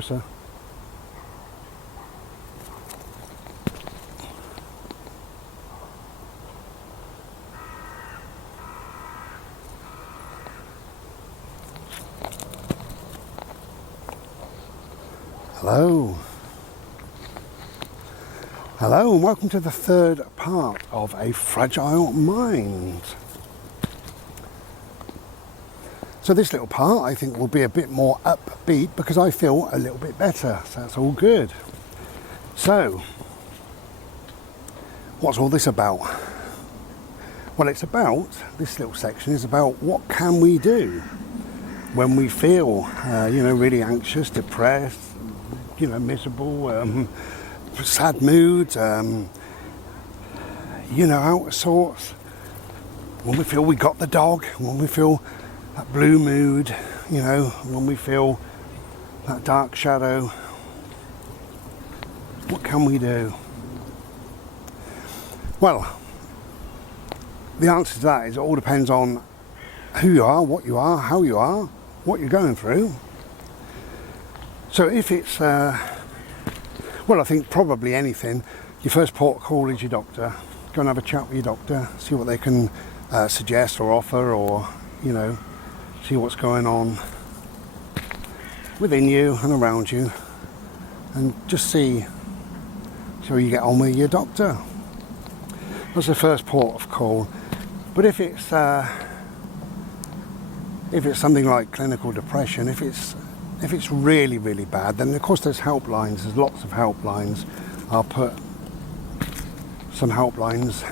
closer. Hello. Hello and welcome to the third part of A Fragile Mind. So this little part I think will be a bit more upbeat because I feel a little bit better, so that's all good. So, what's all this about? Well, it's about, this little section is about what can we do when we feel, really anxious, depressed, miserable, sad mood, out of sorts. When we feel we got the dog, when we feel that blue mood, when we feel that dark shadow. What can we do? Well, the answer to that is it all depends on who you are, what you are, how you are, what you're going through. So if it's, I think probably anything, your first port of call is your doctor. Go and have a chat with your doctor, see what they can suggest or offer, or, see what's going on within you and around you, and just see how you get on with your doctor. That's the first port of call. But if it's something like clinical depression, if it's really, really bad, then of course there's helplines. There's lots of helplines. I'll put some helplines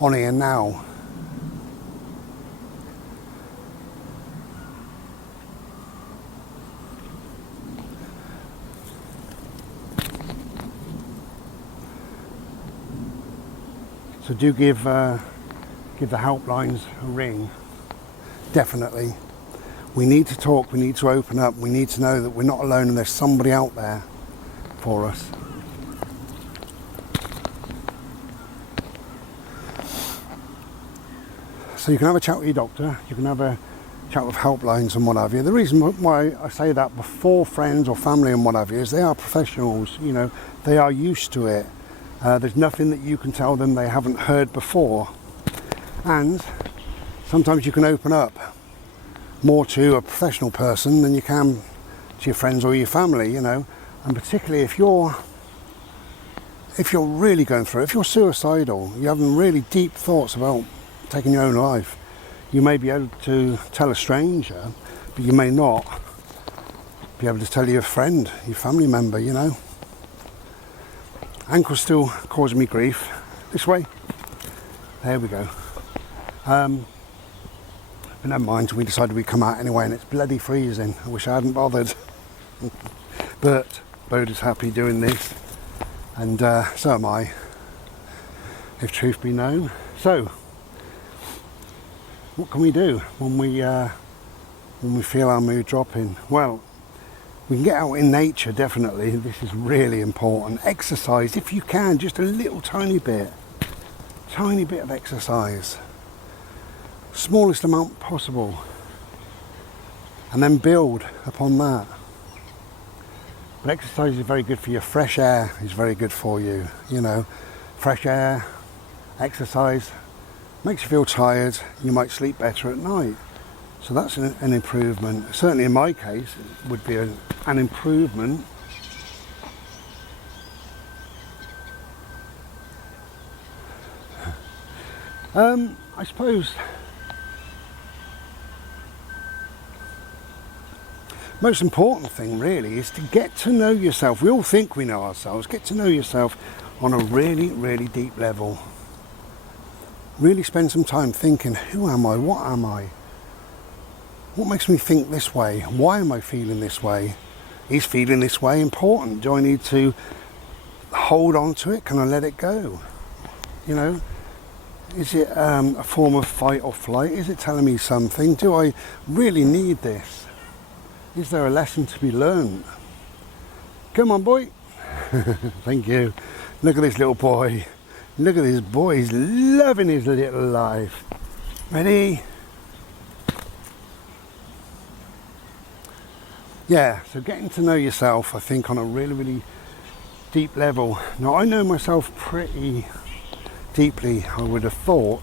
on here now. So do give the helplines a ring. Definitely. We need to talk, we need to open up, we need to know that we're not alone and there's somebody out there for us. So you can have a chat with your doctor, you can have a chat with helplines and what have you. The reason why I say that before friends or family and what have you is they are professionals, they are used to it. There's nothing that you can tell them they haven't heard before. And sometimes you can open up more to a professional person than you can to your friends or your family, and particularly if you're really going through it, if you're suicidal, you're having really deep thoughts about taking your own life, you may be able to tell a stranger, but you may not be able to tell your friend, your family member, Ankle's still causing me grief. This way. There we go. But never mind, we decided we'd come out anyway and it's bloody freezing. I wish I hadn't bothered. But Boda's happy doing this, and so am I, if truth be known. So, what can we do when we feel our mood dropping? Well, we can get out in nature, definitely. This is really important. Exercise, if you can, just a little tiny bit of exercise. Smallest amount possible. And then build upon that. But exercise is very good for you. Fresh air is very good for you. Fresh air, exercise, makes you feel tired. You might sleep better at night. So that's an improvement. Certainly in my case, it would be an improvement. I suppose most important thing really is to get to know yourself. We all think we know ourselves. Get to know yourself on a really, really deep level. Really spend some time thinking, who am I? What am I? What makes me think this way? Why am I feeling this way? Is feeling this way important? Do I need to hold on to it? Can I let it go? Is it a form of fight or flight? Is it telling me something? Do I really need this? Is there a lesson to be learned? Come on, boy. Thank you. Look at this little boy. Look at this boy. He's loving his little life. Ready? yeah, so getting to know yourself, I think, on a really, really deep level. Now, I know myself pretty deeply, I would have thought,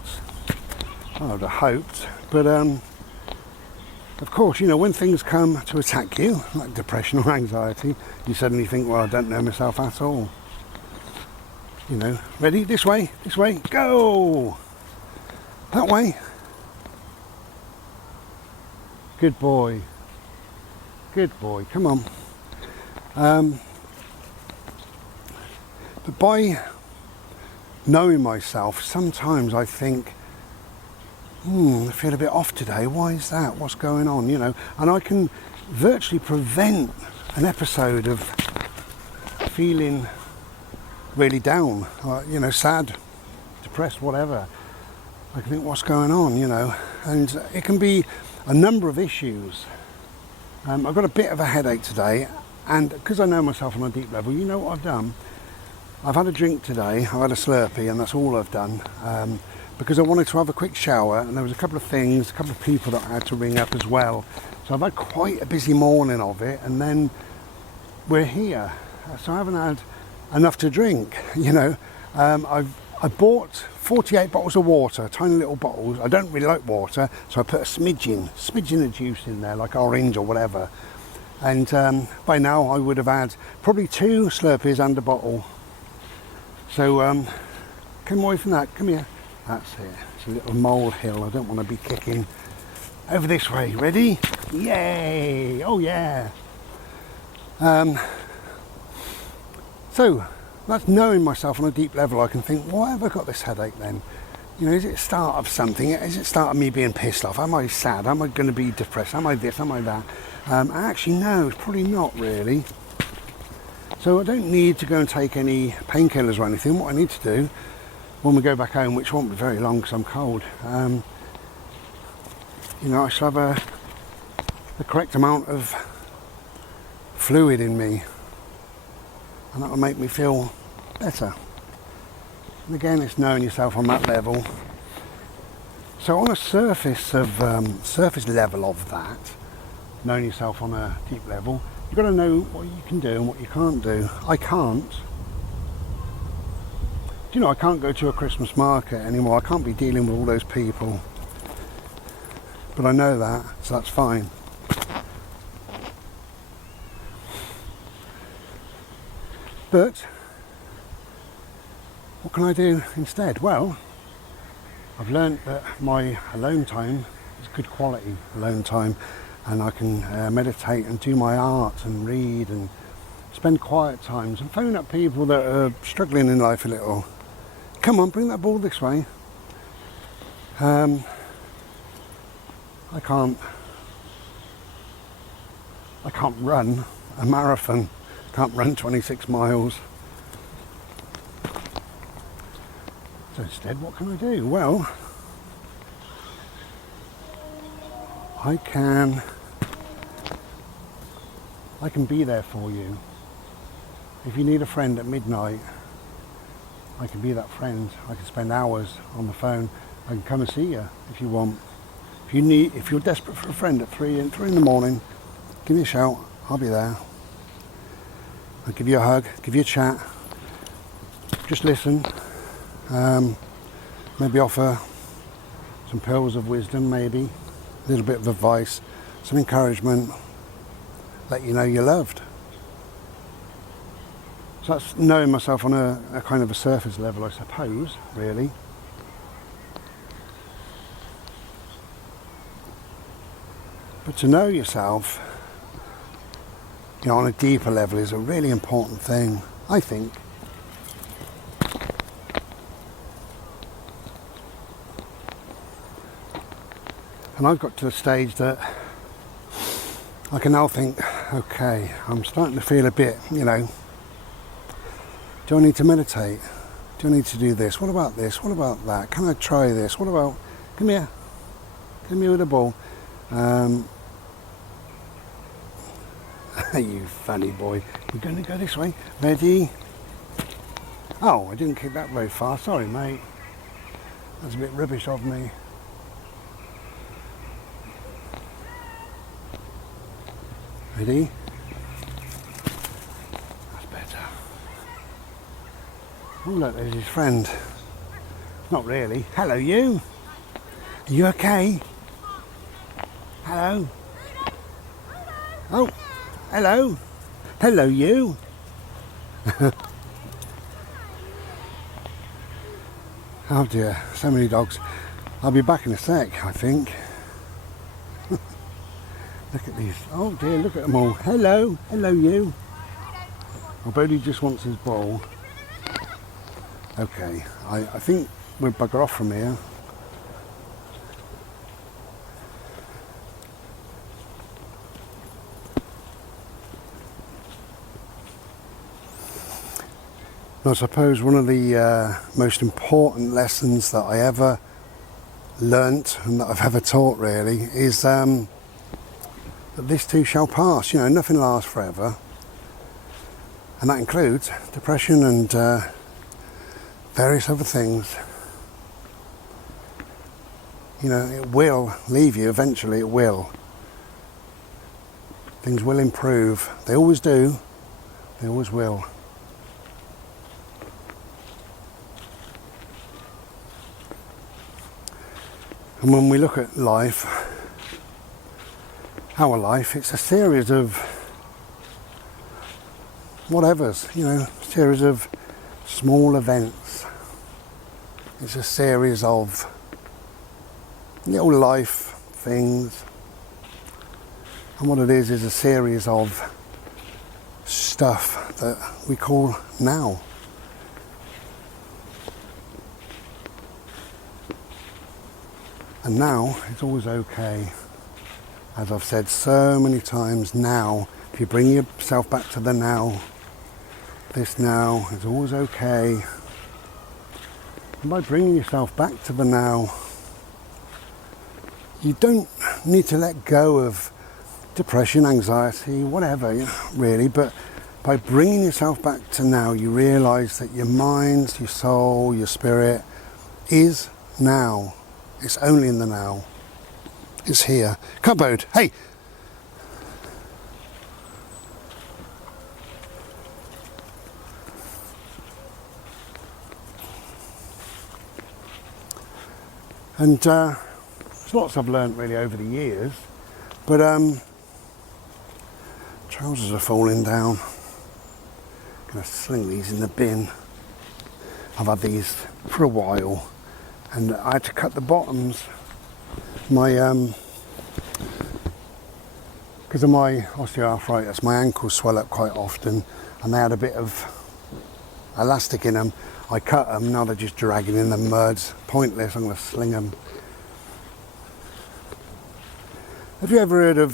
I would have hoped, but of course, you know, when things come to attack you, like depression or anxiety, you suddenly think, well, I don't know myself at all. You know, ready? This way, go! That way. Good boy. Good boy, come on. But by knowing myself, sometimes I think, I feel a bit off today. Why is that? What's going on? You know, and I can virtually prevent an episode of feeling really down, you know, sad, depressed, whatever. I can think, what's going on? You know, and it can be a number of issues. I've got a bit of a headache today, and because I know myself on a deep level, you know what I've done? I've had a drink today. I've had a Slurpee, and that's all I've done. Because I wanted to have a quick shower, and there was a couple of things, a couple of people that I had to ring up as well. So I've had quite a busy morning of it, and then we're here. So I haven't had enough to drink, you know. I bought 48 bottles of water, tiny little bottles. I don't really like water, so I put a smidgen of juice in there, like orange or whatever. And by now I would have had probably 2 Slurpees and a bottle. So come away from that, come here. That's it, it's a little molehill. I don't want to be kicking. Over this way, ready? Yay, oh yeah. So that's knowing myself on a deep level. I can think, why have I got this headache then? You know, is it start of something? Is it start of me being pissed off? Am I sad? Am I going to be depressed? Am I this? Am I that? Actually, no, it's probably not really. So I don't need to go and take any painkillers or anything. What I need to do when we go back home, which won't be very long because I'm cold, you know, I shall have the correct amount of fluid in me, and that will make me feel better. And again, it's knowing yourself on that level. So on a surface level of that, knowing yourself on a deep level, you've got to know what you can do and what you can't do. I can't. Do you know, I can't go to a Christmas market anymore. I can't be dealing with all those people. But I know that, so that's fine. But what can I do instead? Well, I've learned that my alone time is good quality alone time, and I can meditate and do my art and read and spend quiet times and phone up people that are struggling in life a little. Come on, bring that ball this way. I can't run a marathon. Can't run 26 miles. So instead, what can I do? Well, I can be there for you. If you need a friend at midnight, I can be that friend. I can spend hours on the phone. I can come and see you if you want. If you're desperate for a friend at 3 in the morning, give me a shout. I'll be there. I'll give you a hug, give you a chat. Just listen. Maybe offer some pearls of wisdom, maybe a little bit of advice, some encouragement. Let you know you're loved. So that's knowing myself on a kind of a surface level, I suppose, really. But to know yourself, you know, on a deeper level is a really important thing, I think. And I've got to the stage that I can now think, okay, I'm starting to feel a bit, you know, do I need to meditate? Do I need to do this? What about this? What about that? Can I try this? What about, come here with a ball. You funny boy. We're going to go this way. Ready? Oh, I didn't kick that very far. Sorry, mate. That's a bit rubbish of me. Ready? Oh look, there's his friend. Not really. Hello you. Are you okay? Hello. Oh, hello. Hello you. Oh dear, so many dogs. I'll be back in a sec, I think. Look at these. Oh dear, look at them all. Hello. Hello you. Oh, Bodhi just wants his bowl. Okay, I think we'll bugger off from here. I suppose one of the most important lessons that I ever learnt and that I've ever taught really is that this too shall pass. You know, nothing lasts forever, and that includes depression and various other things. You know, it will leave you eventually, it will. Things will improve. They always do. They always will. And when we look at life, our life, it's a series of whatevers, you know, series of small events. It's a series of little life things. And what it is a series of stuff that we call now. And now it's always okay. As I've said so many times, now, if you bring yourself back to the now, this now is always okay. And by bringing yourself back to the now, you don't need to let go of depression, anxiety, whatever, really, but by bringing yourself back to now, you realise that your mind, your soul, your spirit is now. It's only in the now. It's here. Come, Bode. Hey! And there's lots I've learnt really over the years, but trousers are falling down. Gonna sling these in the bin. I've had these for a while. And I had to cut the bottoms. Because of my osteoarthritis, my ankles swell up quite often, and they had a bit of elastic in them. I cut them, now they're just dragging in the mud. Pointless, I'm going to sling them. Have you ever heard of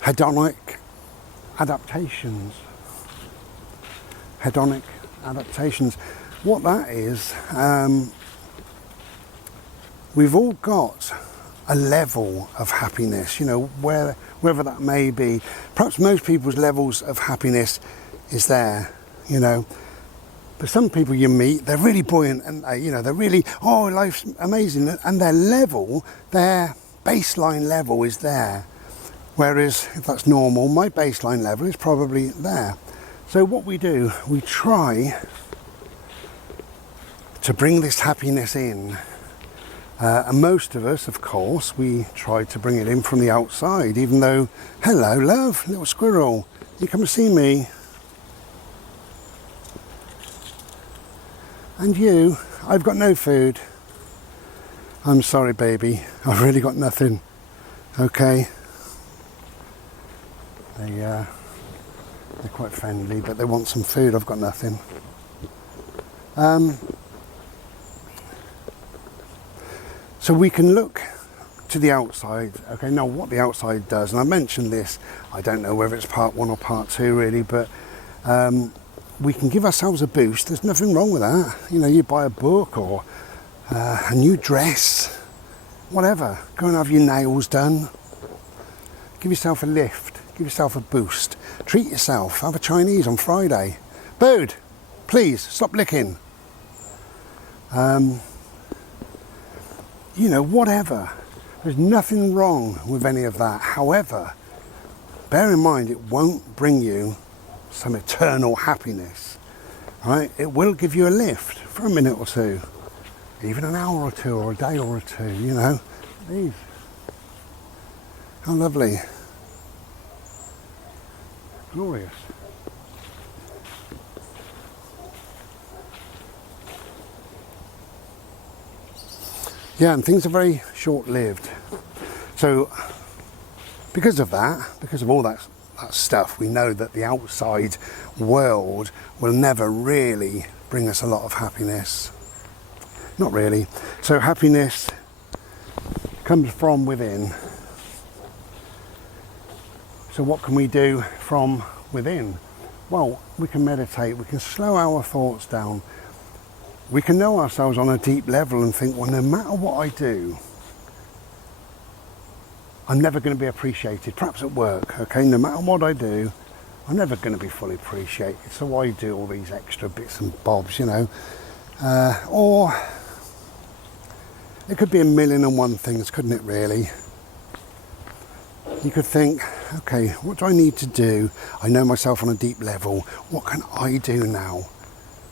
hedonic adaptations? Hedonic adaptations. What that is, we've all got a level of happiness, you know, wherever that may be. Perhaps most people's levels of happiness is there, you know. But some people you meet, they're really buoyant and you know, they're really, oh, life's amazing, and their level, their baseline level is there. Whereas if that's normal, my baseline level is probably there. So what we do, we try to bring this happiness in. And most of us, of course, we try to bring it in from the outside, even though, hello, love, little squirrel, you come and see me. And you, I've got no food. I'm sorry, baby, I've really got nothing. Okay. They're quite friendly, but they want some food. I've got nothing. So we can look to the outside, okay, now what the outside does, and I mentioned this, I don't know whether it's part 1 or part 2 really, but we can give ourselves a boost. There's nothing wrong with that. You know, you buy a book or a new dress, whatever, go and have your nails done, give yourself a lift, give yourself a boost, treat yourself, have a Chinese on Friday. Bode, please, stop licking. You know, whatever. There's nothing wrong with any of that. However, bear in mind it won't bring you some eternal happiness. right? It will give you a lift for a minute or two, even an hour or two, or a day or two, you know. These. How lovely. Glorious. Yeah, and things are very short-lived. So, because of that, because of all that stuff, we know that the outside world will never really bring us a lot of happiness. Not really. So happiness comes from within. So what can we do from within? Well, we can meditate, we can slow our thoughts down. We can know ourselves on a deep level and think, well, no matter what I do, I'm never going to be appreciated, perhaps at work, okay? No matter what I do, I'm never going to be fully appreciated. So why do all these extra bits and bobs, you know? Or it could be a million and one things, couldn't it, really? You could think, okay, what do I need to do? I know myself on a deep level. What can I do now?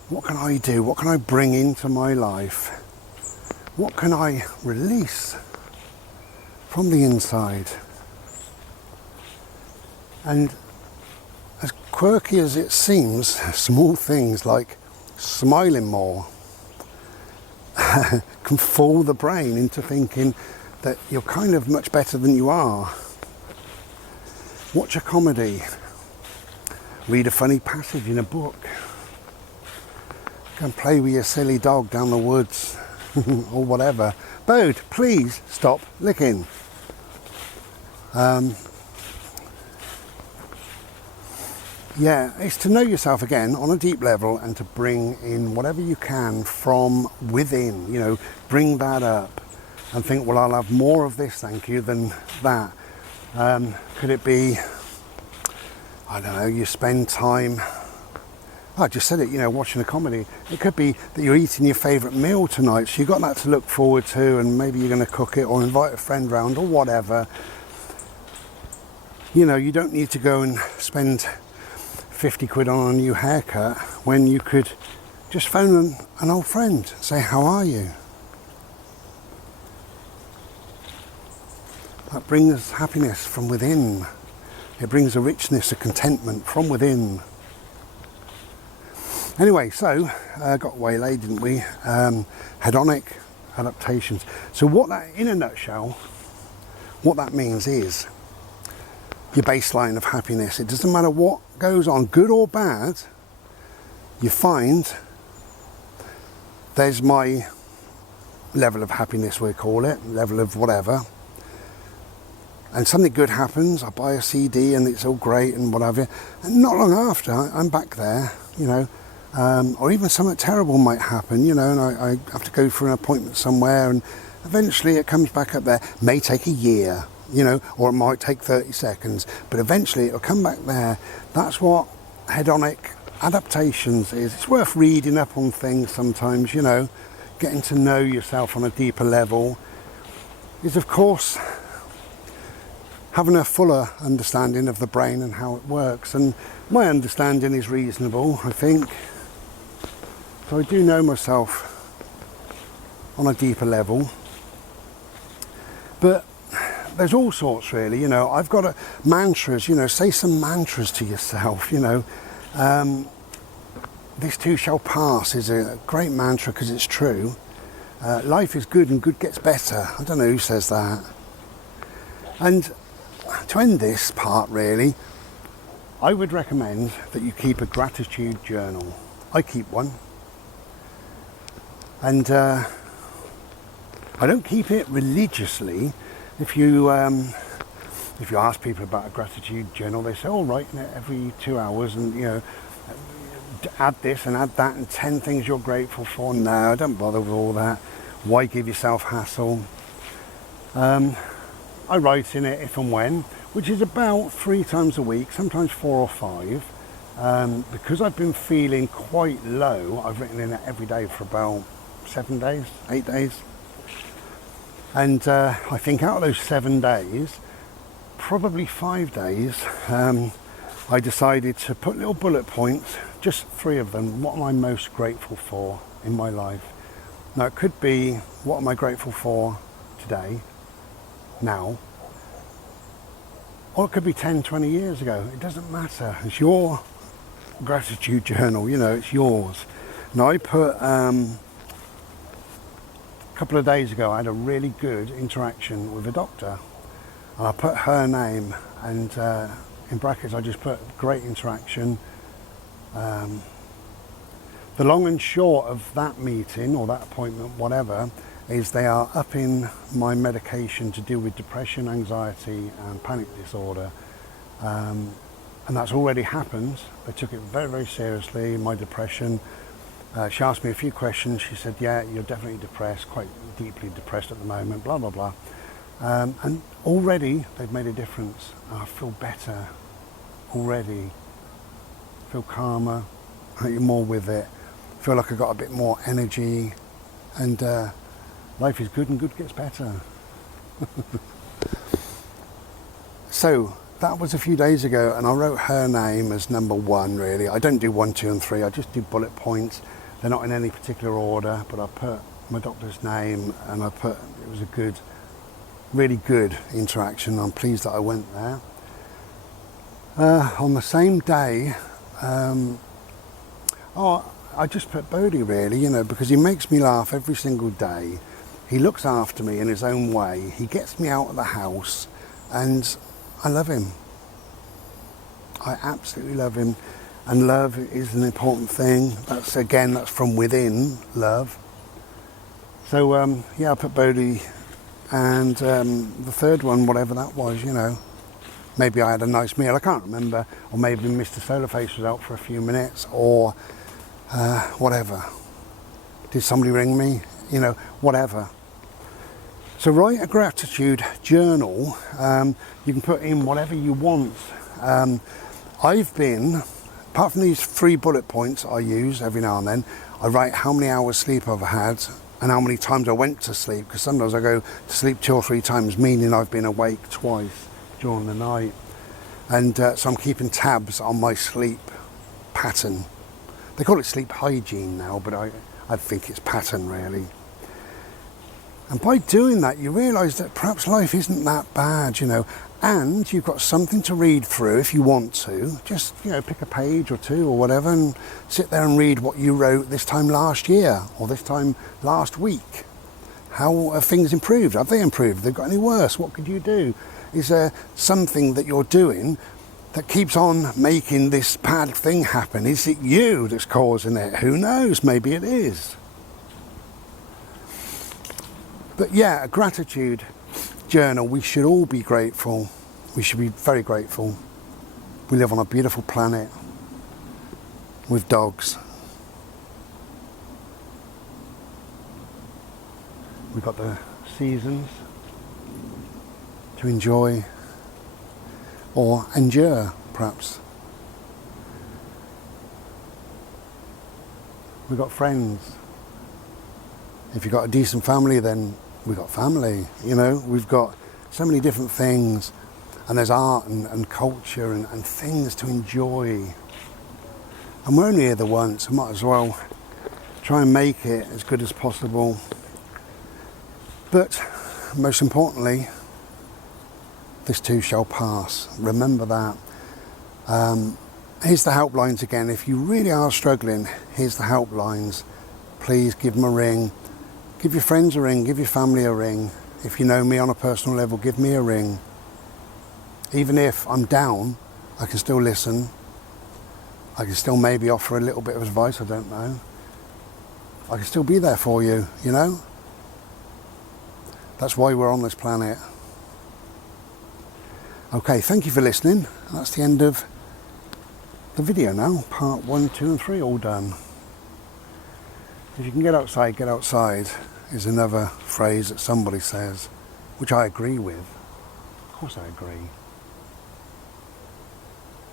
What can I do? What can I bring into my life? What can I release from the inside? And as quirky as it seems, small things like smiling more can fool the brain into thinking that you're kind of much better than you are. Watch a comedy, read a funny passage in a book, go and play with your silly dog down the woods or whatever. Bode, please stop licking. Yeah, it's to know yourself again on a deep level and to bring in whatever you can from within, you know, bring that up and think, well, I'll have more of this, thank you, than that. Could it be, I don't know, you spend time, I just said it, you know, watching a comedy. It could be that you're eating your favourite meal tonight, so you've got that to look forward to, and maybe you're going to cook it or invite a friend round or whatever. You know, you don't need to go and spend 50 quid on a new haircut when you could just phone an old friend, say, how are you? That brings happiness from within. It brings a richness, a contentment from within. Anyway, so got waylaid, didn't we? Hedonic adaptations. So what that, in a nutshell, what that means is your baseline of happiness. It doesn't matter what goes on, good or bad, you find there's my level of happiness, we call it, level of whatever. And something good happens, I buy a CD and it's all great and whatever. And not long after, I'm back there, you know. Or even something terrible might happen, you know, and I have to go for an appointment somewhere, and eventually it comes back up there. May take a year, you know, or it might take 30 seconds, but eventually it'll come back there. That's what hedonic adaptations is. It's worth reading up on things sometimes, you know, getting to know yourself on a deeper level is, of course, having a fuller understanding of the brain and how it works. And my understanding is reasonable, I think. So I do know myself on a deeper level. But there's all sorts, really, you know. I've got mantras, you know, say some mantras to yourself, you know. This too shall pass is a great mantra because it's true. Life is good and good gets better. I don't know who says that. And to end this part, really, I would recommend that you keep a gratitude journal. I keep one. And I don't keep it religiously. If you ask people about a gratitude journal, they say, oh, writing it every 2 hours and, you know, add this and add that and 10 things you're grateful for. No, don't bother with all that. Why give yourself hassle? I write in it if and when, which is about 3 times a week, sometimes 4 or 5. Because I've been feeling quite low, I've written in it every day for about 7 days, 8 days. And I think out of those 7 days, probably 5 days, I decided to put little bullet points, just 3 of them. What am I most grateful for in my life? Now it could be, what am I grateful for today, now? Or it could be 10, 20 years ago. It doesn't matter. It's your gratitude journal, you know, it's yours. Now I put, a couple of days ago, I had a really good interaction with a doctor. And I put her name, and in brackets I just put great interaction. The long and short of that meeting or that appointment, whatever, is they are upping my medication to deal with depression, anxiety and panic disorder. And that's already happened. They took it very, very seriously, my depression. She asked me a few questions. She said, yeah, you're definitely depressed, quite deeply depressed at the moment, blah, blah, blah. And already they've made a difference. I feel better already. I feel calmer, more with it. I feel like I've got a bit more energy, and life is good and good gets better. So that was a few days ago, and I wrote her name as number 1 really. I don't do 1, 2 and 3, I just do bullet points. They're not in any particular order, but I put my doctor's name, and I put, it was a good, really good interaction. I'm pleased that I went there. On the same day, I just put Bodhi really, you know, because he makes me laugh every single day. He looks after me in his own way. He gets me out of the house, and I love him. I absolutely love him. And love is an important thing. That's, again, that's from within, love. So, yeah, I put Bodhi, and the third one, whatever that was, you know. Maybe I had a nice meal, I can't remember. Or maybe Mr. Solarface was out for a few minutes, or whatever. Did somebody ring me? You know, whatever. So write a gratitude journal. You can put in whatever you want. I've been, apart from these 3 bullet points I use every now and then, I write how many hours sleep I've had and how many times I went to sleep, because sometimes I go to sleep 2 or 3 times, meaning I've been awake twice during the night. And so I'm keeping tabs on my sleep pattern. They call it sleep hygiene now, but I think it's pattern really. And by doing that, you realise that perhaps life isn't that bad, you know, and you've got something to read through if you want to. Just, you know, pick a page or 2 or whatever and sit there and read what you wrote this time last year or this time last week. How have things improved? Have they improved? Have they got any worse? What could you do? Is there something that you're doing that keeps on making this bad thing happen? Is it you that's causing it? Who knows? Maybe it is. But yeah, a gratitude journal. We should all be grateful. We should be very grateful. We live on a beautiful planet with dogs. We've got the seasons to enjoy or endure, perhaps. We've got friends. If you've got a decent family, then we've got family, you know. We've got so many different things, and there's art and culture and things to enjoy. And we're only here the once, we might as well try and make it as good as possible. But most importantly, this too shall pass. Remember that. Here's the helplines again. If you really are struggling, here's the helplines. Please give them a ring. Give your friends a ring. Give your family a ring. If you know me on a personal level, give me a ring. Even if I'm down, I can still listen. I can still maybe offer a little bit of advice, I don't know. I can still be there for you, you know? That's why we're on this planet. Okay, thank you for listening. That's the end of the video now. Part 1, 2 and 3 all done. If you can get outside is another phrase that somebody says, which I agree with. Of course I agree.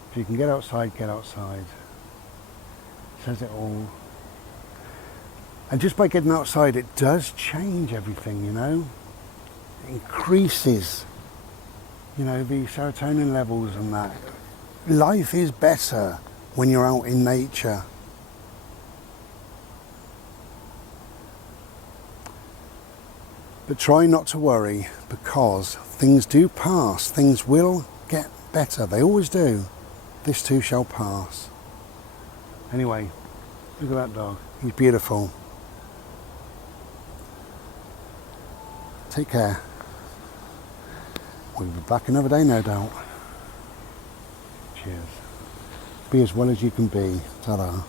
If you can get outside, get outside. Says it all. And just by getting outside, it does change everything, you know. It increases, you know, the serotonin levels and that. life is better when you're out in nature. But try not to worry, because things do pass. Things will get better. They always do. This too shall pass. Anyway, look at that dog. He's beautiful. Take care. We'll be back another day, no doubt. Cheers. Be as well as you can be. Ta-da.